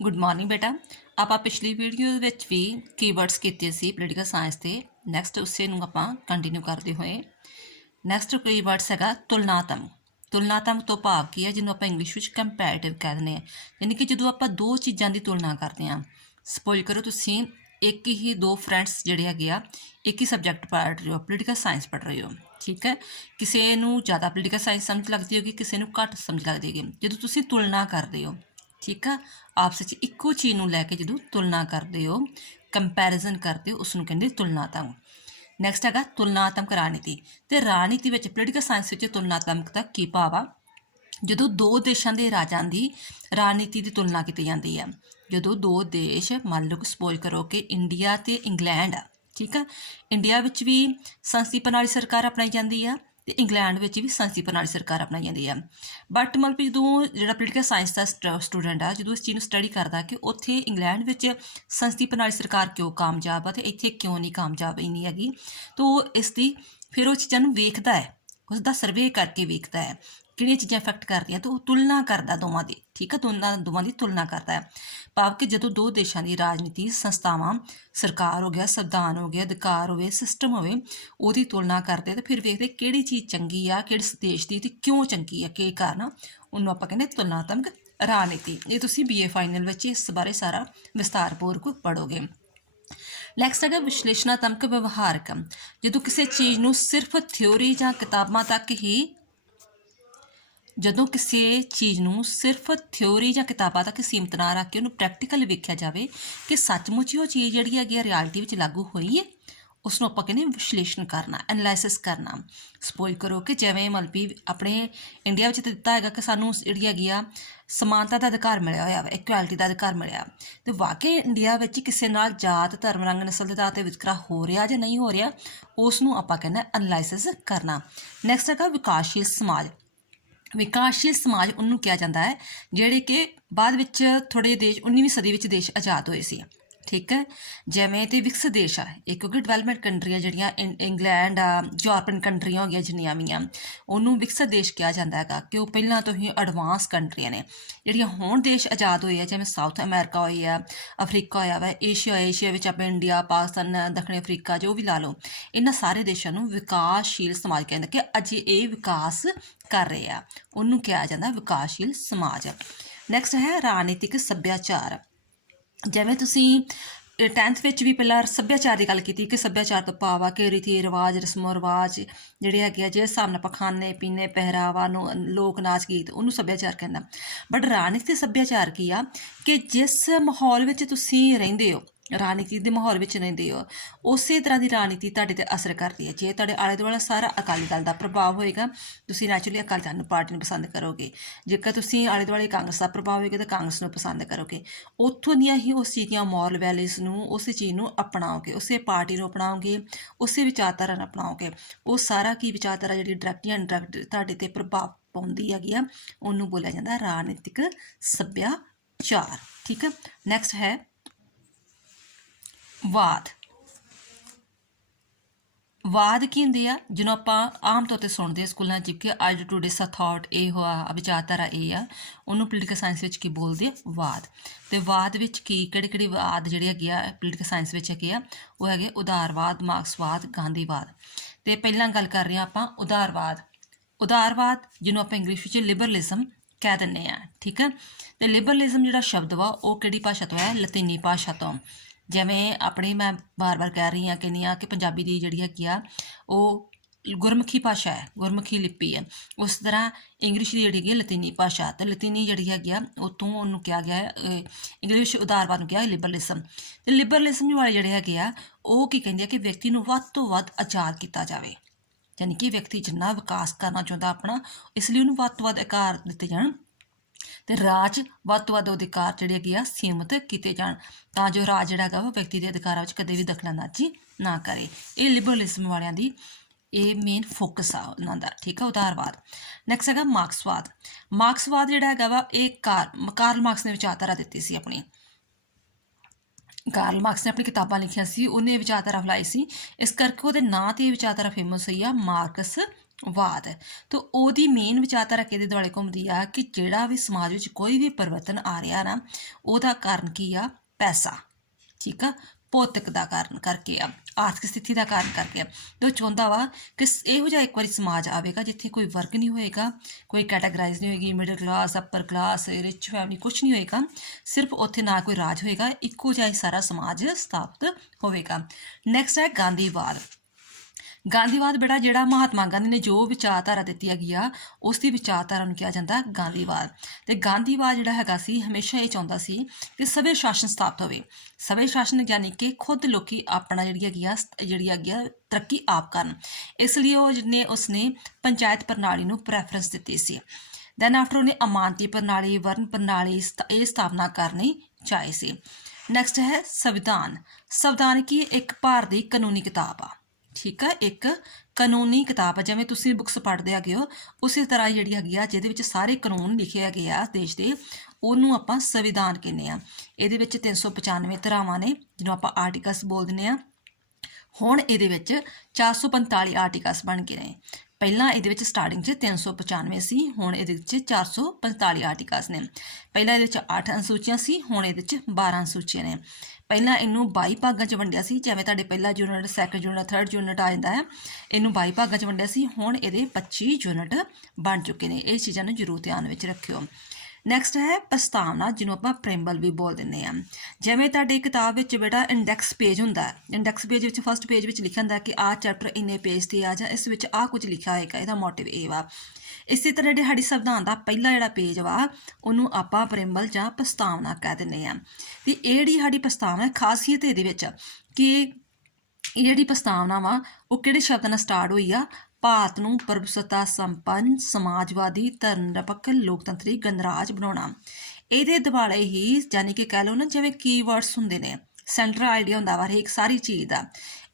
Good morning ਬੇਟਾ। ਆਪਾਂ ਪਿਛਲੀ ਵੀਡੀਓ ਵਿੱਚ ਵੀ ਕੀਵਰਡਸ ਕੀਤੇ ਸੀ ਪੋਲੀਟੀਕਲ ਸਾਇੰਸ ਦੇ। ਨੈਕਸਟ ਉਸੇ ਨੂੰ ਆਪਾਂ ਕੰਟੀਨਿਊ ਕਰਦੇ ਹੋਏ ਨੈਕਸਟ ਕੀਵਰਡਸ ਹੈਗਾ ਤੁਲਨਾਤਮਕ। ਤੁਲਨਾਤਮਕ ਤੋਂ ਭਾਵ ਕੀ ਹੈ, ਜਿਹਨੂੰ ਆਪਾਂ ਇੰਗਲਿਸ਼ ਵਿੱਚ ਕੰਪੈਰੀਟਿਵ ਕਹਿ ਦਿੰਦੇ ਹਾਂ। ਯਾਨੀ ਕਿ ਜਦੋਂ ਆਪਾਂ ਦੋ ਚੀਜ਼ਾਂ ਦੀ ਤੁਲਨਾ ਕਰਦੇ ਹਾਂ। ਸਪੋਜ਼ ਕਰੋ ਤੁਸੀਂ ਇੱਕ ਹੀ ਦੋ ਫਰੈਂਡਸ ਜਿਹੜੇ ਹੈਗੇ ਆ ਇੱਕ ਹੀ ਸਬਜੈਕਟ ਪੜ੍ਹ ਰਹੇ ਹੋ, ਪੋਲੀਟੀਕਲ ਸਾਇੰਸ ਪੜ੍ਹ ਰਹੇ ਹੋ, ਠੀਕ ਹੈ। ਕਿਸੇ ਨੂੰ ਜ਼ਿਆਦਾ ਪੋਲੀਟੀਕਲ ਸਾਇੰਸ ਸਮਝ ਲੱਗਦੀ ਹੋਗੀ, ਕਿਸੇ ਨੂੰ ਘੱਟ ਸਮਝ ਲੱਗਦੀ ਹੈਗੀ। ਜਦੋਂ ਤੁਸੀਂ ਤੁਲਨਾ ਕਰਦੇ ਹੋ, ਠੀਕ ਆ, ਆਪਸ ਵਿੱਚ ਇੱਕੋ ਚੀਜ਼ ਨੂੰ ਲੈ ਕੇ ਜਦੋਂ ਤੁਲਨਾ ਕਰਦੇ ਹੋ, ਕੰਪੈਰੀਜ਼ਨ ਕਰਦੇ ਹੋ, ਉਸ ਨੂੰ ਕਹਿੰਦੇ ਤੁਲਨਾਤਮਕ। ਨੈਕਸਟ ਹੈਗਾ ਤੁਲਨਾਤਮਕ ਰਾਜਨੀਤੀ। ਤੇ ਰਾਜਨੀਤੀ ਵਿੱਚ ਪੋਲੀਟੀਕਲ ਸਾਇੰਸ ਵਿੱਚ ਤੁਲਨਾਤਮਕ ਦਾ ਕੀ ਭਾਵ ਆ? ਜਦੋਂ ਦੋ ਦੇਸ਼ਾਂ ਦੇ ਰਾਜਾਂ ਦੀ ਰਾਜਨੀਤੀ ਦੀ ਤੁਲਨਾ ਕੀਤੀ ਜਾਂਦੀ ਹੈ। ਜਦੋਂ ਦੋ ਦੇਸ਼, ਮੰਨ ਲਓ ਸਪੋਜ਼ ਕਰੋ ਕਿ ਇੰਡੀਆ ਤੇ ਇੰਗਲੈਂਡ ਆ, ਠੀਕ ਆ। ਇੰਡੀਆ ਵਿੱਚ ਵੀ ਸੰਸਦੀ ਪ੍ਰਣਾਲੀ ਸਰਕਾਰ ਅਪਣਾਈ ਜਾਂਦੀ ਆ ਤੇ ਇੰਗਲੈਂਡ ਵਿੱਚ ਵੀ ਸੰਸਦੀ ਪ੍ਰਣਾਲੀ ਸਰਕਾਰ ਅਪਣਾਈ ਜਾਂਦੀ ਆ। ਬਟ ਮਤਲਬ ਜਦੋਂ ਜਿਹੜਾ ਪੋਲੀਟੀਕਲ ਸਾਇੰਸ ਦਾ ਸਟੂਡੈਂਟ ਆ, ਜਦੋਂ ਇਸ ਚੀਜ਼ ਨੂੰ ਸਟੱਡੀ ਕਰਦਾ ਕਿ ਉੱਥੇ ਇੰਗਲੈਂਡ ਵਿੱਚ ਸੰਸਦੀ ਪ੍ਰਣਾਲੀ ਸਰਕਾਰ ਕਿਉਂ ਕਾਮਯਾਬ ਆ ਤੇ ਇੱਥੇ ਕਿਉਂ ਨਹੀਂ ਕਾਮਯਾਬ ਨਹੀਂ ਹੈਗੀ, ਤਾਂ ਉਹ ਇਸ ਦੀ ਫਿਰ ਉਹ ਚੀਜ਼ਾਂ ਨੂੰ ਵੇਖਦਾ ਹੈ, ਉਸ ਦਾ ਸਰਵੇ ਕਰਕੇ ਵੇਖਦਾ ਹੈ ਕਿਹੜੀਆਂ ਚੀਜ਼ਾਂ ਇਫੈਕਟ ਕਰਦੀਆਂ, ਤਾਂ ਉਹ ਤੁਲਨਾ ਕਰਦਾ ਦੋਵਾਂ ਦੀ, ਠੀਕ ਹੈ। ਦੋਵਾਂ ਦੀ ਤੁਲਨਾ ਕਰਦਾ ਹੈ। ਭਾਵ ਕਿ ਜਦੋਂ ਦੋ ਦੇਸ਼ਾਂ ਦੀ ਰਾਜਨੀਤੀ ਸੰਸਥਾਵਾਂ, ਸਰਕਾਰ ਹੋ ਗਿਆ, ਸੰਵਿਧਾਨ ਹੋ ਗਿਆ, ਅਧਿਕਾਰ ਹੋਵੇ, ਸਿਸਟਮ ਹੋਵੇ, ਉਹਦੀ ਤੁਲਨਾ ਕਰਦੇ ਤੇ ਫਿਰ ਵੇਖਦੇ ਕਿਹੜੀ ਚੀਜ਼ ਚੰਗੀ ਆ, ਕਿਹੜੇ ਦੇਸ਼ ਦੀ, ਤੇ ਕਿਉਂ ਚੰਗੀ ਆ, ਕੀ ਕਾਰਨ, ਉਹਨੂੰ ਆਪਾਂ ਕਹਿੰਦੇ ਤੁਲਨਾਤਮਕ ਰਾਜਨੀਤੀ। ਇਹ ਤੁਸੀਂ BA ਫਾਈਨਲ ਵਿੱਚ ਇਸ ਬਾਰੇ ਸਾਰਾ ਵਿਸਤਾਰਪੂਰਵਕ ਪੜ੍ਹੋਗੇ। ਨੈਕਸਟ ਹੈਗਾ ਵਿਸ਼ਲੇਸ਼ਣਾਤਮਕ ਵਿਵਹਾਰਕ। ਜਦੋਂ ਕਿਸੇ ਚੀਜ਼ ਨੂੰ ਸਿਰਫ ਥਿਊਰੀ ਜਾਂ ਕਿਤਾਬਾਂ ਤੱਕ ਹੀ ਜਦੋਂ ਕਿਸੇ ਚੀਜ਼ ਨੂੰ ਸਿਰਫ ਥਿਊਰੀ ਜਾਂ ਕਿਤਾਬਾਂ ਤੱਕ ਸੀਮਿਤ ਨਾ ਰੱਖ ਕੇ ਉਹਨੂੰ ਪ੍ਰੈਕਟੀਕਲ ਵੇਖਿਆ ਜਾਵੇ ਕਿ ਸੱਚਮੁੱਚ ਉਹ ਚੀਜ਼ ਜਿਹੜੀ ਹੈਗੀ ਆ ਰਿਐਲਿਟੀ ਵਿੱਚ ਲਾਗੂ ਹੋਈ ਹੈ, ਉਸ ਨੂੰ ਆਪਾਂ ਕਹਿੰਦੇ ਵਿਸ਼ਲੇਸ਼ਣ ਕਰਨਾ, ਐਨਾਲਾਈਸਿਸ ਕਰਨਾ। ਸਪੋਜ਼ ਕਰੋ ਕਿ ਜਿਵੇਂ ਮਤਲਬ ਵੀ ਆਪਣੇ ਇੰਡੀਆ ਵਿੱਚ ਦਿੱਤਾ ਹੈਗਾ ਕਿ ਸਾਨੂੰ ਜਿਹੜੀ ਹੈਗੀ ਆ ਸਮਾਨਤਾ ਦਾ ਅਧਿਕਾਰ ਮਿਲਿਆ ਹੋਇਆ ਵਾ, ਇਕੁਐਲਿਟੀ ਦਾ ਅਧਿਕਾਰ ਮਿਲਿਆ, ਤੇ ਵਾਕਈ ਇੰਡੀਆ ਵਿੱਚ ਕਿਸੇ ਨਾਲ ਜਾਤ, ਧਰਮ, ਰੰਗ, ਨਸਲ ਦੇ ਆਧਾਰ 'ਤੇ ਵਿਤਕਰਾ ਹੋ ਰਿਹਾ ਜਾਂ ਨਹੀਂ ਹੋ ਰਿਹਾ, ਉਸ ਨੂੰ ਆਪਾਂ ਕਹਿੰਦੇ ਐਨਾਲਾਈਸਿਸ ਕਰਨਾ। ਨੈਕਸਟ ਹੈਗਾ ਵਿਕਾਸਸ਼ੀਲ ਸਮਾਜ। ਵਿਕਾਸਸ਼ੀਲ ਸਮਾਜ ਉਹਨੂੰ ਕਿਹਾ ਜਾਂਦਾ ਹੈ ਜਿਹੜੇ ਕਿ ਬਾਅਦ ਵਿੱਚ ਥੋੜ੍ਹੇ ਦੇਸ਼ 19ਵੀਂ ਸਦੀ ਵਿੱਚ ਦੇਸ਼ ਆਜ਼ਾਦ ਹੋਏ ਸੀ, ਠੀਕ ਹੈ। ਜਿਵੇਂ ਤੇ ਵਿਕਸਿਤ ਦੇਸ਼ ਆ ਇਹ, ਕਿਉਂਕਿ ਡਿਵੈਲਪਮੈਂਟ ਕੰਟਰੀਆਂ ਜਿਹੜੀਆਂ ਇੰਗਲੈਂਡ ਆ, ਯੂਰਪੀਅਨ ਕੰਟਰੀਆਂ ਹੋ ਗਈਆਂ ਜਿੰਨੀਆਂ ਵੀ ਆ, ਉਹਨੂੰ ਵਿਕਸਿਤ ਦੇਸ਼ ਕਿਹਾ ਜਾਂਦਾ ਹੈਗਾ ਕਿ ਉਹ ਪਹਿਲਾਂ ਤੋਂ ਹੀ ਐਡਵਾਂਸ ਕੰਟਰੀਆਂ ਨੇ। ਜਿਹੜੀਆਂ ਹੁਣ ਦੇਸ਼ ਆਜ਼ਾਦ ਹੋਏ ਆ, ਜਿਵੇਂ ਸਾਊਥ ਅਮਰੀਕਾ ਹੋਈ ਆ, ਅਫਰੀਕਾ ਹੋਇਆ ਵਾ, ਏਸ਼ੀਆ ਵਿੱਚ ਆਪਾਂ ਇੰਡੀਆ, ਪਾਕਿਸਤਾਨ, ਦੱਖਣੀ ਅਫਰੀਕਾ ਜੋ ਵੀ ਲਾ ਲਓ, ਇਹਨਾਂ ਸਾਰੇ ਦੇਸ਼ਾਂ ਨੂੰ ਵਿਕਾਸਸ਼ੀਲ ਸਮਾਜ ਕਹਿੰਦੇ ਕਿ ਅਜੇ ਇਹ ਵਿਕਾਸ ਕਰ ਰਹੇ ਆ, ਉਹਨੂੰ ਕਿਹਾ ਜਾਂਦਾ ਵਿਕਾਸਸ਼ੀਲ ਸਮਾਜ। ਨੈਕਸਟ ਹੈ ਰਾਜਨੀਤਿਕ ਸੱਭਿਆਚਾਰ। ਜਿਵੇਂ ਤੁਸੀਂ 10th ਵਿੱਚ ਵੀ ਪਹਿਲਾਂ ਸੱਭਿਆਚਾਰ ਦੀ ਗੱਲ ਕੀਤੀ ਕਿ ਸੱਭਿਆਚਾਰ ਤੋਂ ਭਾਵ ਆ ਕਿ ਰੀਤੀ ਰਿਵਾਜ, ਰਸਮੋ ਰਿਵਾਜ ਜਿਹੜੇ ਹੈਗੇ ਆ, ਜਿਸ ਹਿਸਾਬ ਨਾਲ ਆਪਾਂ ਖਾਣੇ ਪੀਣੇ, ਪਹਿਰਾਵਾ ਨੂੰ, ਲੋਕ ਨਾਚ ਗੀਤ, ਉਹਨੂੰ ਸੱਭਿਆਚਾਰ ਕਹਿੰਦਾ। ਬਟ ਰਾਜਨੀਤਿਕ ਸੱਭਿਆਚਾਰ ਕੀ ਆ ਕਿ ਜਿਸ ਮਾਹੌਲ ਵਿੱਚ ਤੁਸੀਂ ਰਹਿੰਦੇ ਹੋ, ਰਾਜਨੀਤੀ ਦੇ ਮਾਹੌਲ ਵਿੱਚ ਰਹਿੰਦੇ ਹੋ, ਉਸੇ ਤਰ੍ਹਾਂ ਦੀ ਰਾਜਨੀਤੀ ਤੁਹਾਡੇ 'ਤੇ ਅਸਰ ਕਰਦੀ ਹੈ। ਜੇ ਤੁਹਾਡੇ ਆਲੇ ਦੁਆਲੇ ਸਾਰਾ ਅਕਾਲੀ ਦਲ ਦਾ ਪ੍ਰਭਾਵ ਹੋਏਗਾ, ਤੁਸੀਂ ਨੈਚੁਰਲੀ ਅਕਾਲੀ ਦਲ ਨੂੰ ਪਾਰਟੀ ਨੂੰ ਪਸੰਦ ਕਰੋਗੇ। ਜੇਕਰ ਤੁਸੀਂ ਆਲੇ ਦੁਆਲੇ ਕਾਂਗਰਸ ਦਾ ਪ੍ਰਭਾਵ ਹੋਏਗਾ ਤਾਂ ਕਾਂਗਰਸ ਨੂੰ ਪਸੰਦ ਕਰੋਗੇ। ਉੱਥੋਂ ਦੀਆਂ ਹੀ ਉਸ ਚੀਜ਼ ਦੀਆਂ ਮੋਰਲ ਵੈਲਿਊਜ਼ ਨੂੰ, ਉਸੇ ਚੀਜ਼ ਨੂੰ ਅਪਣਾਓਗੇ, ਉਸੇ ਪਾਰਟੀ ਨੂੰ ਅਪਣਾਓਗੇ, ਉਸੇ ਵਿਚਾਰਧਾਰਾ ਨੂੰ ਅਪਣਾਓਗੇ। ਉਹ ਸਾਰਾ ਕੀ ਵਿਚਾਰਧਾਰਾ ਜਿਹੜੀ ਡਾਇਰੈਕਟ ਜਾਂ ਇਨਡਾਇਰੈਕਟ ਤੁਹਾਡੇ 'ਤੇ ਪ੍ਰਭਾਵ ਪਾਉਂਦੀ ਹੈਗੀ ਆ, ਉਹਨੂੰ ਬੋਲਿਆ ਜਾਂਦਾ ਰਾਜਨੀਤਿਕ ਸੱਭਿਆਚਾਰ, ਠੀਕ ਹੈ। ਨੈਕਸਟ ਹੈ ਵਾਦ। ਵਾਦ ਕੀ ਹੁੰਦੇ ਆ? ਜਿਹਨੂੰ ਆਪਾਂ ਆਮ ਤੌਰ 'ਤੇ ਸੁਣਦੇ ਹਾਂ ਸਕੂਲਾਂ 'ਚ ਕਿ ਅੱਜ ਟੂਡੇ ਸਾ ਥਾਟ ਇਹ ਹੋਆ, ਵਿਚਾਰਧਾਰਾ ਇਹ ਆ, ਉਹਨੂੰ ਪੋਲੀਟੀਕਲ ਸਾਇੰਸ ਵਿੱਚ ਕੀ ਬੋਲਦੇ ਆ? ਵਾਦ। ਤੇ ਵਾਦ ਵਿੱਚ ਕੀ ਕਿਹੜੇ ਵਾਦ ਜਿਹੜੇ ਹੈਗੇ ਆ ਪੋਲੀਟੀਕਲ ਸਾਇੰਸ ਵਿੱਚ ਹੈਗੇ ਆ? ਉਹ ਹੈਗੇ ਉਦਾਰਵਾਦ, ਮਾਰਕਸਵਾਦ, ਗਾਂਧੀਵਾਦ। ਤੇ ਪਹਿਲਾਂ ਗੱਲ ਕਰ ਰਹੇ ਹਾਂ ਆਪਾਂ ਉਦਾਰਵਾਦ। ਉਦਾਰਵਾਦ ਜਿਹਨੂੰ ਆਪਾਂ ਇੰਗਲਿਸ਼ ਵਿੱਚ ਲਿਬਰਲਿਜ਼ਮ ਕਹਿ ਦਿੰਦੇ ਹਾਂ, ਠੀਕ ਹੈ। ਤੇ ਲਿਬਰਲਿਜ਼ਮ ਜਿਹੜਾ ਸ਼ਬਦ ਵਾ ਉਹ ਕਿਹੜੀ ਭਾਸ਼ਾ ਤੋਂ ਹੈ? ਲਤੀਨੀ ਭਾਸ਼ਾ ਤੋਂ। ਜਿਵੇਂ ਆਪਣੀ ਮੈਂ ਬਾਰ-ਬਾਰ ਕਹਿ ਰਹੀ ਹਾਂ ਕਹਿੰਦੀ ਹਾਂ ਕਿ ਪੰਜਾਬੀ ਦੀ ਜਿਹੜੀ ਹੈਗੀ ਆ ਉਹ ਗੁਰਮੁਖੀ ਭਾਸ਼ਾ ਹੈ, ਗੁਰਮੁਖੀ ਲਿਪੀ ਹੈ। ਉਸ ਤਰ੍ਹਾਂ ਇੰਗਲਿਸ਼ ਦੀ ਜਿਹੜੀ ਹੈਗੀ ਲਤੀਨੀ ਭਾਸ਼ਾ, ਅਤੇ ਲਤੀਨੀ ਜਿਹੜੀ ਹੈਗੀ ਆ ਉੱਥੋਂ ਉਹਨੂੰ ਕਿਹਾ ਗਿਆ ਇੰਗਲਿਸ਼ ਉਦਾਰਵਾਦ ਨੂੰ ਕਿਹਾ ਲਿਬਰਲਿਜ਼ਮ। ਅਤੇ ਲਿਬਰਲਿਜ਼ਮ ਵਾਲੇ ਜਿਹੜੇ ਹੈਗੇ ਆ ਉਹ ਕੀ ਕਹਿੰਦੇ ਆ ਕਿ ਵਿਅਕਤੀ ਨੂੰ ਵੱਧ ਤੋਂ ਵੱਧ ਆਜ਼ਾਦ ਕੀਤਾ ਜਾਵੇ, ਯਾਨੀ ਕਿ ਵਿਅਕਤੀ ਜਿੰਨਾ ਵਿਕਾਸ ਕਰਨਾ ਚਾਹੁੰਦਾ ਆਪਣਾ, ਇਸ ਲਈ ਉਹਨੂੰ ਵੱਧ ਤੋਂ ਵੱਧ ਅਧਿਕਾਰ ਦਿੱਤੇ ਜਾਣ, ਅਤੇ ਰਾਜ ਵੱਧ ਤੋਂ ਵੱਧ ਅਧਿਕਾਰ ਜਿਹੜੇ ਹੈਗੇ ਆ ਸੀਮਿਤ ਕੀਤੇ ਜਾਣ, ਤਾਂ ਜੋ ਰਾਜ ਜਿਹੜਾ ਹੈਗਾ ਉਹ ਵਿਅਕਤੀ ਦੇ ਅਧਿਕਾਰਾਂ ਵਿੱਚ ਕਦੇ ਵੀ ਦਖਲਅੰਦਾਜ਼ੀ ਨਾ ਕਰੇ। ਇਹ ਲਿਬਰਲਿਜ਼ਮ ਵਾਲਿਆਂ ਦੀ ਇਹ ਮੇਨ ਫੋਕਸ ਆ ਉਹਨਾਂ ਦਾ, ਠੀਕ ਆ, ਉਦਾਰਵਾਦ। ਨੈਕਸਟ ਹੈਗਾ ਮਾਰਕਸਵਾਦ। ਮਾਰਕਸਵਾਦ ਜਿਹੜਾ ਹੈਗਾ ਵਾ ਇਹ ਕਾਰਲ ਮਾਰਕਸ ਨੇ ਵਿਚਾਰਧਾਰਾ ਦਿੱਤੀ ਸੀ ਆਪਣੀ। ਕਾਰਲ ਮਾਰਕਸ ਨੇ ਆਪਣੀ ਕਿਤਾਬਾਂ ਲਿਖੀਆਂ ਸੀ, ਉਹਨੇ ਵਿਚਾਰਧਾਰਾ ਫੈਲਾਈ ਸੀ, ਇਸ ਕਰਕੇ ਉਹਦੇ ਨਾਂ 'ਤੇ ਇਹ ਵਿਚਾਰਧਾਰਾ ਫੇਮਸ ਹੋਈ ਆ ਮਾਰਕਸ ਵਾਦ। ਤਾਂ ਉਹਦੀ ਮੇਨ ਵਿਚਾਰਧਾਰਾ ਕਿਹਦੇ ਦੁਆਲੇ ਘੁੰਮਦੀ ਆ ਕਿ ਜਿਹੜਾ ਵੀ ਸਮਾਜ ਵਿੱਚ ਕੋਈ ਵੀ ਪਰਿਵਰਤਨ ਆ ਰਿਹਾ ਨਾ, ਉਹਦਾ ਕਾਰਨ ਕੀ ਆ? ਪੈਸਾ। ਠੀਕ ਆ, ਭੌਤਿਕ ਦਾ ਕਾਰਨ ਕਰਕੇ ਆ, ਆਰਥਿਕ ਸਥਿਤੀ ਦਾ ਕਾਰਨ ਕਰਕੇ ਆ। ਤੇ ਉਹ ਚਾਹੁੰਦਾ ਵਾ ਕਿ ਇਹੋ ਜਿਹਾ ਇੱਕ ਵਾਰੀ ਸਮਾਜ ਆਵੇਗਾ ਜਿੱਥੇ ਕੋਈ ਵਰਗ ਨਹੀਂ ਹੋਏਗਾ, ਕੋਈ ਕੈਟਾਗਰਾਈਜ਼ ਨਹੀਂ ਹੋਏਗੀ, ਮਿਡਲ ਕਲਾਸ, ਅਪਰ ਕਲਾਸ, ਰਿਚ ਫੈਮਿਲੀ, ਕੁਛ ਨਹੀਂ ਹੋਏਗਾ। ਸਿਰਫ ਉੱਥੇ ਨਾ ਕੋਈ ਰਾਜ ਹੋਏਗਾ, ਇੱਕੋ ਜਿਹਾ ਹੀ ਸਾਰਾ ਸਮਾਜ ਸਥਾਪਿਤ ਹੋਵੇਗਾ। ਨੈਕਸਟ ਹੈ ਗਾਂਧੀਵਾਦ। ਗਾਂਧੀਵਾਦ ਬੇਟਾ ਜਿਹੜਾ ਮਹਾਤਮਾ ਗਾਂਧੀ ਨੇ ਜੋ ਵਿਚਾਰਧਾਰਾ ਦਿੱਤੀ ਹੈਗੀ ਆ, ਉਸ ਦੀ ਵਿਚਾਰਧਾਰਾ ਨੂੰ ਕਿਹਾ ਜਾਂਦਾ ਗਾਂਧੀਵਾਦ। ਤੇ ਗਾਂਧੀਵਾਦ ਜਿਹੜਾ ਹੈਗਾ ਸੀ, ਹਮੇਸ਼ਾ ਇਹ ਚਾਹੁੰਦਾ ਸੀ ਕਿ ਸਵੈ ਸ਼ਾਸਨ ਸਥਾਪਿਤ ਹੋਵੇ। ਸਵੈ ਸ਼ਾਸਨ ਯਾਨੀ ਕਿ ਖੁਦ ਲੋਕੀ ਆਪਣਾ ਜਿਹੜੀ ਹੈਗੀ ਆ ਤਰੱਕੀ ਆਪ ਕਰਨ। ਇਸ ਲਈ ਉਸਨੇ ਪੰਚਾਇਤ ਪ੍ਰਣਾਲੀ ਨੂੰ ਪ੍ਰੈਫਰੈਂਸ ਦਿੱਤੀ ਸੀ। ਦੈਨ ਆਫਟਰ ਉਹਨੇ ਅਮਾਨਤੀ ਪ੍ਰਣਾਲੀ, ਵਰਨ ਪ੍ਰਣਾਲੀ ਇਹ ਸਥਾਪਨਾ ਕਰਨੀ ਚਾਹੀ ਸੀ। ਨੈਕਸਟ ਹੈ ਸੰਵਿਧਾਨ। ਸੰਵਿਧਾਨ ਕੀ ਇੱਕ ਭਾਰਤ ਦੀ ਕਾਨੂੰਨੀ ਕਿਤਾਬ ਆ। ਠੀਕ ਆ, ਇੱਕ ਕਾਨੂੰਨੀ ਕਿਤਾਬ ਆ, ਜਿਵੇਂ ਤੁਸੀਂ ਬੁੱਕਸ ਪੜ੍ਹਦੇ ਹੈਗੇ ਹੋ ਉਸੇ ਤਰ੍ਹਾਂ ਜਿਹੜੀ ਹੈਗੀ ਆ, ਜਿਹਦੇ ਵਿੱਚ ਸਾਰੇ ਕਾਨੂੰਨ ਲਿਖੇ ਹੈਗੇ ਆ ਦੇਸ਼ ਦੇ, ਉਹਨੂੰ ਆਪਾਂ ਸੰਵਿਧਾਨ ਕਹਿੰਦੇ ਆ। ਇਹਦੇ ਵਿੱਚ 395 ਧਾਰਾਵਾਂ ਨੇ, ਜਿਹਨੂੰ ਆਪਾਂ ਆਰਟੀਕਲਸ ਬੋਲ ਦਿੰਦੇ ਆ। ਹੁਣ ਇਹਦੇ ਵਿੱਚ 445 ਆਰਟੀਕਲਸ ਬਣ ਗਏ ਨੇ। ਪਹਿਲਾਂ ਇਹਦੇ ਵਿੱਚ ਸਟਾਰਟਿੰਗ 'ਚ 395 ਸੀ, ਹੁਣ ਇਹਦੇ ਵਿੱਚ 445 ਆਰਟੀਕਲਸ ਨੇ। ਪਹਿਲਾਂ ਇਹਦੇ ਵਿੱਚ 8 ਅਨੁਸੂਚੀਆਂ ਸੀ, ਹੁਣ ਇਹਦੇ ਵਿੱਚ 12 ਅਨੁਸੂਚੀਆਂ ਨੇ। ਪਹਿਲਾਂ ਇਹਨੂੰ 22 ਭਾਗਾਂ 'ਚ ਵੰਡਿਆ ਸੀ, ਜਿਵੇਂ ਤੁਹਾਡੇ ਪਹਿਲਾ unit, second unit, third unit ਆ ਜਾਂਦਾ ਹੈ। ਇਹਨੂੰ 22 ਭਾਗਾਂ 'ਚ ਵੰਡਿਆ ਸੀ, ਹੁਣ ਇਹਦੇ 25 ਯੂਨਿਟ ਬਣ ਚੁੱਕੇ ਨੇ। ਇਹ ਚੀਜ਼ਾਂ ਨੂੰ ਜ਼ਰੂਰ ਧਿਆਨ ਵਿੱਚ ਰੱਖਿਓ। ਨੈਕਸਟ ਹੈ ਪ੍ਰਸਤਾਵਨਾ, ਜਿਹਨੂੰ ਆਪਾਂ ਪ੍ਰੇਮਬਲ ਵੀ ਬੋਲ ਦਿੰਦੇ ਹਾਂ। ਜਿਵੇਂ ਤੁਹਾਡੀ ਕਿਤਾਬ ਵਿੱਚ ਬੇਟਾ ਇੰਡੈਕਸ ਪੇਜ ਹੁੰਦਾ, ਇੰਡੈਕਸ ਪੇਜ ਵਿੱਚ ਫਸਟ ਪੇਜ ਵਿੱਚ ਲਿਖਿਆ ਹੁੰਦਾ ਕਿ ਆਹ ਚੈਪਟਰ ਇੰਨੇ ਪੇਜ 'ਤੇ ਆ, ਜਾਂ ਇਸ ਵਿੱਚ ਆਹ ਕੁਝ ਲਿਖਿਆ ਹੋਏਗਾ, ਇਹਦਾ ਮੋਟਿਵ ਇਹ ਵਾ। ਇਸੇ ਤਰ੍ਹਾਂ ਜਿਹੜੀ ਸਾਡੀ ਸੰਵਿਧਾਨ ਦਾ ਪਹਿਲਾ ਜਿਹੜਾ ਪੇਜ ਵਾ, ਉਹਨੂੰ ਆਪਾਂ ਪ੍ਰੇਮਬਲ ਜਾਂ ਪ੍ਰਸਤਾਵਨਾ ਕਹਿ ਦਿੰਦੇ ਹਾਂ। ਅਤੇ ਇਹ ਜਿਹੜੀ ਸਾਡੀ ਪ੍ਰਸਤਾਵਨਾ, ਖਾਸੀਅਤ ਇਹਦੇ ਵਿੱਚ ਕਿ ਇਹ ਜਿਹੜੀ ਪ੍ਰਸਤਾਵਨਾ ਵਾ ਉਹ ਕਿਹੜੇ ਸ਼ਬਦ ਨਾਲ ਸਟਾਰਟ ਹੋਈ ਆ? ਭਾਰਤ ਨੂੰ ਪ੍ਰਭੂਸੱਤਾ ਸੰਪੰਨ, ਸਮਾਜਵਾਦੀ, ਧਰਮ ਨਿਰਪੱਖ, ਲੋਕਤੰਤਰੀ ਗਣਰਾਜ ਬਣਾਉਣਾ। ਇਹਦੇ ਦੁਆਲੇ ਹੀ, ਯਾਨੀ ਕਿ ਕਹਿ ਲਓ ਨਾ, ਜਿਵੇਂ ਕੀਵਰਡਸ ਹੁੰਦੇ ਨੇ, ਸੈਂਟਰਲ ਆਈਡੀਆ ਹੁੰਦਾ ਵਾ ਹਰੇਕ ਸਾਰੀ ਚੀਜ਼ ਦਾ।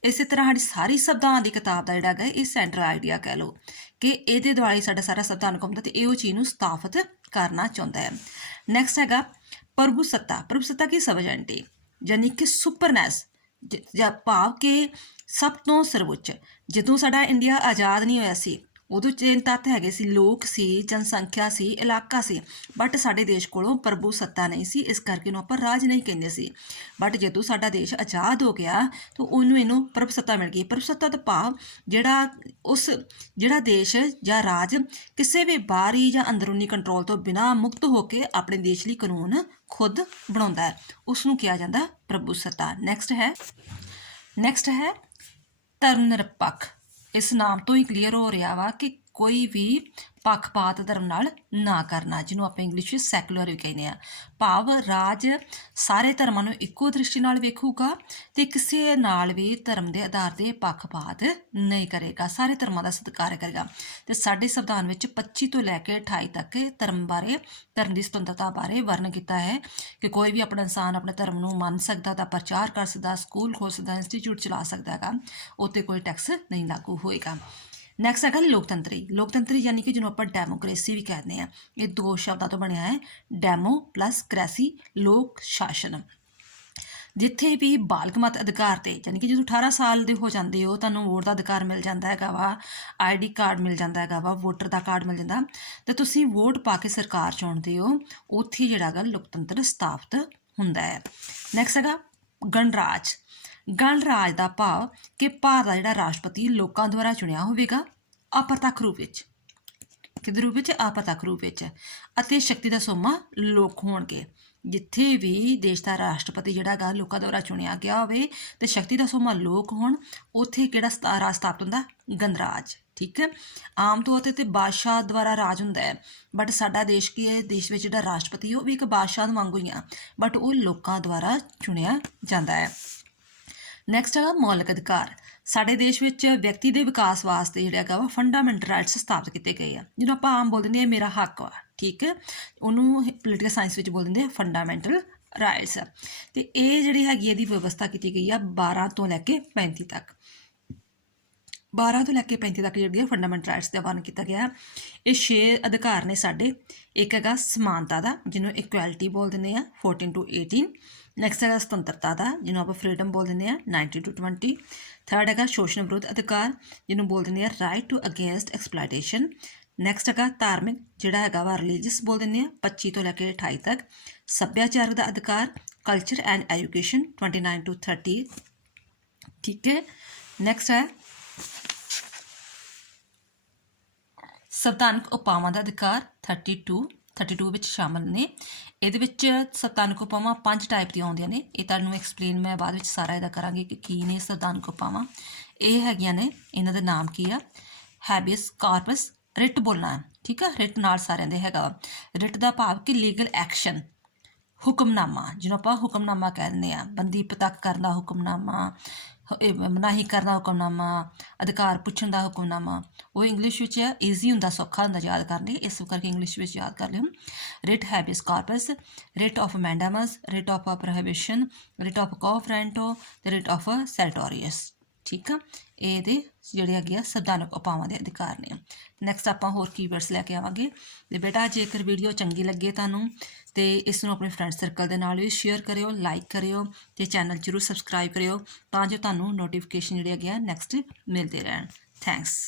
ਇਸੇ ਤਰ੍ਹਾਂ ਸਾਡੀ ਸਾਰੀ ਸੰਵਿਧਾਨ ਦੀ ਕਿਤਾਬ ਦਾ ਜਿਹੜਾ ਹੈਗਾ, ਇਹ ਸੈਂਟਰਲ ਆਈਡੀਆ ਕਹਿ ਲਓ ਕਿ ਇਹਦੇ ਦੁਆਲੇ ਸਾਡਾ ਸਾਰਾ ਸੰਵਿਧਾਨ ਘੁੰਮਦਾ, ਅਤੇ ਇਹ ਉਹ ਚੀਜ਼ ਨੂੰ ਸਥਾਪਿਤ ਕਰਨਾ ਚਾਹੁੰਦਾ ਹੈ। ਨੈਕਸਟ ਹੈਗਾ ਪ੍ਰਭੂਸੱਤਾ। ਪ੍ਰਭੂਸੱਤਾ ਕੀ ਸਵੈਜੈਂਟੀ, ਯਾਨੀ ਕਿ ਸੁਪਰਨੈਸ, ਜਾਂ ਭਾਵ ਕਿ ਸਭ ਤੋਂ ਸਰਵਉੱਚ। ਜਦੋਂ ਸਾਡਾ ਇੰਡੀਆ ਆਜ਼ਾਦ ਨਹੀਂ ਹੋਇਆ ਸੀ, ਉਦੋਂ 3 ਤੱਤ ਹੈਗੇ ਸੀ, ਲੋਕ ਸੀ, ਜਨਸੰਖਿਆ ਸੀ, ਇਲਾਕਾ ਸੀ। ਬਟ ਸਾਡੇ ਦੇਸ਼ ਕੋਲੋਂ ਪ੍ਰਭੂ ਸੱਤਾ ਨਹੀਂ ਸੀ, ਇਸ ਕਰਕੇ ਇਹਨੂੰ ਆਪਾਂ ਰਾਜ ਨਹੀਂ ਕਹਿੰਦੇ ਸੀ। ਬਟ ਜਦੋਂ ਸਾਡਾ ਦੇਸ਼ ਆਜ਼ਾਦ ਹੋ ਗਿਆ ਤਾਂ ਇਹਨੂੰ ਪ੍ਰਭੂ ਸੱਤਾ ਮਿਲ ਗਈ। ਪ੍ਰਭੂ ਸੱਤਾ ਦਾ ਭਾਵ ਜਿਹੜਾ ਦੇਸ਼ ਜਾਂ ਰਾਜ ਕਿਸੇ ਵੀ ਬਾਹਰੀ ਜਾਂ ਅੰਦਰੂਨੀ ਕੰਟਰੋਲ ਤੋਂ ਬਿਨਾਂ ਮੁਕਤ ਹੋ ਕੇ ਆਪਣੇ ਦੇਸ਼ ਲਈ ਕਾਨੂੰਨ ਖੁਦ ਬਣਾਉਂਦਾ ਹੈ, ਉਸ ਨੂੰ ਕਿਹਾ ਜਾਂਦਾ ਪ੍ਰਭੂ ਸੱਤਾ। ਨੈਕਸਟ ਹੈ ਧਰਮ ਨਿਰਪੱਖ। ਇਸ ਨਾਮ ਤੋਂ ਹੀ ਕਲੀਅਰ ਹੋ ਰਿਹਾ ਵਾ ਕਿ ਕੋਈ ਵੀ ਪੱਖਪਾਤ ਧਰਮ ਨਾਲ ਨਾ ਕਰਨਾ, ਜਿਹਨੂੰ ਆਪਾਂ ਇੰਗਲਿਸ਼ ਵਿੱਚ ਸੈਕੂਲਰ ਵੀ ਕਹਿੰਦੇ ਆ। ਭਾਵ ਰਾਜ ਸਾਰੇ ਧਰਮਾਂ ਨੂੰ ਇੱਕੋ ਦ੍ਰਿਸ਼ਟੀ ਨਾਲ ਵੇਖੂਗਾ ਅਤੇ ਕਿਸੇ ਨਾਲ ਵੀ ਧਰਮ ਦੇ ਆਧਾਰ 'ਤੇ ਪੱਖਪਾਤ ਨਹੀਂ ਕਰੇਗਾ, ਸਾਰੇ ਧਰਮਾਂ ਦਾ ਸਤਿਕਾਰ ਕਰੇਗਾ। ਅਤੇ ਸਾਡੇ ਸੰਵਿਧਾਨ ਵਿੱਚ 25 ਤੋਂ ਲੈ ਕੇ 28 ਤੱਕ ਧਰਮ ਦੀ ਸੁਤੰਤਰਤਾ ਬਾਰੇ ਵਰਣਨ ਕੀਤਾ ਹੈ ਕਿ ਕੋਈ ਵੀ ਆਪਣਾ ਇਨਸਾਨ ਆਪਣੇ ਧਰਮ ਨੂੰ ਮੰਨ ਸਕਦਾ, ਉਹਦਾ ਪ੍ਰਚਾਰ ਕਰ ਸਕਦਾ, ਸਕੂਲ ਖੋਲ੍ਹ ਸਕਦਾ, ਇੰਸਟੀਚਿਊਟ ਚਲਾ ਸਕਦਾ ਹੈਗਾ, ਉੱਤੇ ਕੋਈ ਟੈਕਸ ਨਹੀਂ ਲਾਗੂ ਹੋਏਗਾ। ਨੈਕਸਟ ਹੈਗਾ ਲੋਕਤੰਤਰੀ ਯਾਨੀ ਕਿ ਜਿਹਨੂੰ ਆਪਾਂ ਡੈਮੋਕ੍ਰੇਸੀ ਵੀ ਕਹਿੰਦੇ ਹਾਂ। ਇਹ 2 ਸ਼ਬਦਾਂ ਤੋਂ ਬਣਿਆ ਹੈ, ਡੈਮੋ ਪਲੱਸ ਕ੍ਰੇਸੀ, ਲੋਕ ਸ਼ਾਸਨ। ਜਿੱਥੇ ਵੀ ਬਾਲਗ ਮਤ ਅਧਿਕਾਰ 'ਤੇ, ਯਾਨੀ ਕਿ ਜਦੋਂ 18 ਸਾਲ ਦੇ ਹੋ ਜਾਂਦੇ ਹੋ, ਤੁਹਾਨੂੰ ਵੋਟ ਦਾ ਅਧਿਕਾਰ ਮਿਲ ਜਾਂਦਾ ਹੈਗਾ ਵਾ, ID ਕਾਰਡ ਮਿਲ ਜਾਂਦਾ ਹੈਗਾ ਵਾ, ਵੋਟਰ ਦਾ ਕਾਰਡ ਮਿਲ ਜਾਂਦਾ, ਅਤੇ ਤੁਸੀਂ ਵੋਟ ਪਾ ਕੇ ਸਰਕਾਰ ਚੁਣਦੇ ਹੋ, ਉੱਥੇ ਜਿਹੜਾ ਹੈਗਾ ਲੋਕਤੰਤਰ ਸਥਾਪਿਤ ਹੁੰਦਾ ਹੈ। ਨੈਕਸਟ ਹੈਗਾ ਗਣਰਾਜ। ਗਣਰਾਜ ਦਾ ਭਾਵ ਕਿ ਭਾਰਤ ਦਾ ਜਿਹੜਾ ਰਾਸ਼ਟਰਪਤੀ ਲੋਕਾਂ ਦੁਆਰਾ ਚੁਣਿਆ ਹੋਵੇਗਾ, ਅਪਰਤੱਖ ਰੂਪ ਵਿੱਚ, ਕਿਹਦੇ ਰੂਪ ਵਿੱਚ? ਅਪਰਤੱਖ ਰੂਪ ਵਿੱਚ, ਅਤੇ ਸ਼ਕਤੀ ਦਾ ਸੋਮਾ ਲੋਕ ਹੋਣਗੇ। ਜਿੱਥੇ ਵੀ ਦੇਸ਼ ਦਾ ਰਾਸ਼ਟਰਪਤੀ ਜਿਹੜਾ ਹੈਗਾ ਲੋਕਾਂ ਦੁਆਰਾ ਚੁਣਿਆ ਗਿਆ ਹੋਵੇ ਅਤੇ ਸ਼ਕਤੀ ਦਾ ਸੋਮਾ ਲੋਕ ਹੋਣ, ਉੱਥੇ ਕਿਹੜਾ ਰਾਜ ਸਥਾਪਿਤ ਹੁੰਦਾ? ਗਣਰਾਜ। ਠੀਕ ਹੈ, ਆਮ ਤੌਰ 'ਤੇ ਬਾਦਸ਼ਾਹ ਦੁਆਰਾ ਰਾਜ ਹੁੰਦਾ ਹੈ, ਬਟ ਸਾਡਾ ਦੇਸ਼ ਕੀ ਹੈ, ਦੇਸ਼ ਵਿੱਚ ਜਿਹੜਾ ਰਾਸ਼ਟਰਪਤੀ ਉਹ ਵੀ ਇੱਕ ਬਾਦਸ਼ਾਹ ਵਾਂਗੂ ਹੀ ਆ, ਬਟ ਉਹ ਲੋਕਾਂ ਦੁਆਰਾ ਚੁਣਿਆ ਜਾਂਦਾ ਹੈ। ਨੈਕਸਟ ਹੈਗਾ ਮੌਲਿਕ ਅਧਿਕਾਰ। ਸਾਡੇ ਦੇਸ਼ ਵਿੱਚ ਵਿਅਕਤੀ ਦੇ ਵਿਕਾਸ ਵਾਸਤੇ ਜਿਹੜਾ ਹੈਗਾ ਵਾ ਫੰਡਾਮੈਂਟਲ ਰਾਈਟਸ ਸਥਾਪਿਤ ਕੀਤੇ ਗਏ ਆ, ਜਿਹਨੂੰ ਆਪਾਂ ਆਮ ਬੋਲ ਦਿੰਦੇ ਹਾਂ ਮੇਰਾ ਹੱਕ ਵਾ। ਠੀਕ ਹੈ, ਉਹਨੂੰ ਪੋਲੀਟੀਕਲ ਸਾਇੰਸ ਵਿੱਚ ਬੋਲ ਦਿੰਦੇ ਆ ਫੰਡਾਮੈਂਟਲ ਰਾਈਟਸ। ਅਤੇ ਇਹ ਜਿਹੜੀ ਹੈਗੀ ਇਹਦੀ ਵਿਵਸਥਾ ਕੀਤੀ ਗਈ ਆ 12 ਤੋਂ ਲੈ ਕੇ 35 ਤੱਕ। 12 ਤੋਂ ਲੈ ਕੇ 35 ਤੱਕ ਜਿਹੜੀਆਂ ਫੰਡਾਮੈਂਟਲ ਰਾਈਟਸ ਦਾ ਵਰਣਨ ਕੀਤਾ ਗਿਆ। ਇਹ 6 ਅਧਿਕਾਰ ਨੇ ਸਾਡੇ। ਇੱਕ ਹੈਗਾ ਸਮਾਨਤਾ ਦਾ, ਜਿਹਨੂੰ ਇਕੁਐਲਿਟੀ ਬੋਲ ਦਿੰਦੇ ਆ, 14 to 18। ਨੈਕਸਟ ਹੈਗਾ ਸੁਤੰਤਰਤਾ ਦਾ, ਜਿਹਨੂੰ ਆਪਾਂ ਫਰੀडम ਬੋਲ ਦਿੰਦੇ ਆ, 19 to 20। ਥਰਡ ਹੈਗਾ ਸ਼ੋਸ਼ਣ ਵਿਰੁੱਧ ਅਧਿਕਾਰ, ਜਿਹਨੂੰ ਬੋਲ ਦਿੰਦੇ ਆ ਰਾਈਟ ਟੂ ਅਗੇਂਸਟ ਐਕਸਪਲਾਈਟੇਸ਼ਨ। ਨੈਕਸਟ ਹੈਗਾ ਧਾਰਮਿਕ, ਜਿਹੜਾ ਹੈਗਾ ਵਾ ਰਿਲੀਜੀਅਸ ਬੋਲ ਦਿੰਦੇ ਆ, 25 ਤੋਂ ਲੈ ਕੇ 28 ਤੱਕ। ਸੱਭਿਆਚਾਰਕ ਦਾ ਅਧਿਕਾਰ, ਕਲਚਰ ਐਂਡ ਐਜੂਕੇਸ਼ਨ, 29 to 30। ਠੀਕ ਹੈ। ਨੈਕਸਟ ਹੈ ਸੰਵਿਧਾਨਕ ਉਪਾਵਾਂ ਦਾ ਅਧਿਕਾਰ, 32 ਵਿੱਚ ਸ਼ਾਮਲ ਨੇ। ਇਹਦੇ ਵਿੱਚ ਸੰਵਿਧਾਨਕ ਉਪਾਵਾਂ 5 ਟਾਈਪ ਦੀਆਂ ਆਉਂਦੀਆਂ ਨੇ। ਇਹ ਤੁਹਾਨੂੰ ਐਕਸਪਲੇਨ ਮੈਂ ਬਾਅਦ ਵਿੱਚ ਸਾਰਾ ਇਹਦਾ ਕਰਾਂਗੀ ਕਿ ਕੀ ਨੇ ਸੰਵਿਧਾਨਕ ਉਪਾਵਾਂ। ਇਹ ਹੈਗੀਆਂ ਨੇ, ਇਹਨਾਂ ਦੇ ਨਾਮ ਕੀ ਆ, ਹੈਬੀਅਸ ਕਾਰਪਸ, ਰਿਟ ਬੋਲਣਾ, ਠੀਕ ਆ, ਰਿਟ ਨਾਲ ਸਾਰਿਆਂ ਦੇ ਹੈਗਾ। ਰਿਟ ਦਾ ਭਾਵ ਕਿ ਲੀਗਲ ਐਕਸ਼ਨ, ਹੁਕਮਨਾਮਾ, ਜਿਹਨੂੰ ਆਪਾਂ ਹੁਕਮਨਾਮਾ ਕਹਿ ਦਿੰਦੇ ਆ, ਬੰਦੀ ਪਤਕ ਕਰਨ ਦਾ ਹੁਕਮਨਾਮਾ, ਮਨਾਹੀ ਕਰਨ ਦਾ ਹੁਕਮਨਾਮਾ, ਅਧਿਕਾਰ ਪੁੱਛਣ ਦਾ ਹੁਕਮਨਾਮਾ। ਉਹ ਇੰਗਲਿਸ਼ ਵਿੱਚ ਈਜ਼ੀ ਹੁੰਦਾ, ਸੌਖਾ ਹੁੰਦਾ ਯਾਦ ਕਰਨ ਲਈ, ਇਸ ਕਰਕੇ ਇੰਗਲਿਸ਼ ਵਿੱਚ ਯਾਦ ਕਰ ਲਿਓ। Writ habeas corpus, writ of mandamus, writ of prohibition, writ of quo warranto ਤੇ ਰਿਟ ਆਫ ਸੈਰਟੋਰੀਅਸ। ਠੀਕ ਆ, ਇਹਦੇ ਜਿਹੜੇ ਹੈਗੇ ਆ ਸੰਵਿਧਾਨਕ ਉਪਾਵਾਂ ਦੇ ਅਧਿਕਾਰ ਨੇ। ਨੈਕਸਟ ਆਪਾਂ ਹੋਰ ਕੀਵਰਡਸ ਲੈ ਕੇ ਆਵਾਂਗੇ। ਤੇ ਬੇਟਾ ਜੇਕਰ ਵੀਡੀਓ ਚੰਗੀ ਲੱਗੇ ਤੁਹਾਨੂੰ ਤੇ ਇਸ ਨੂੰ ਆਪਣੇ ਫਰੈਂਡ ਸਰਕਲ ਦੇ ਨਾਲ ਵੀ ਸ਼ੇਅਰ ਕਰਿਓ, ਲਾਈਕ ਕਰਿਓ ਤੇ ਚੈਨਲ ਜ਼ਰੂਰ ਸਬਸਕ੍ਰਾਈਬ ਕਰਿਓ ਤਾਂ ਜੋ ਤੁਹਾਨੂੰ ਨੋਟੀਫਿਕੇਸ਼ਨ ਜਿਹੜੇ ਹੈਗੇ ਆ ਨੈਕਸਟ ਮਿਲਦੇ ਰਹਿਣ। ਥੈਂਕਸ।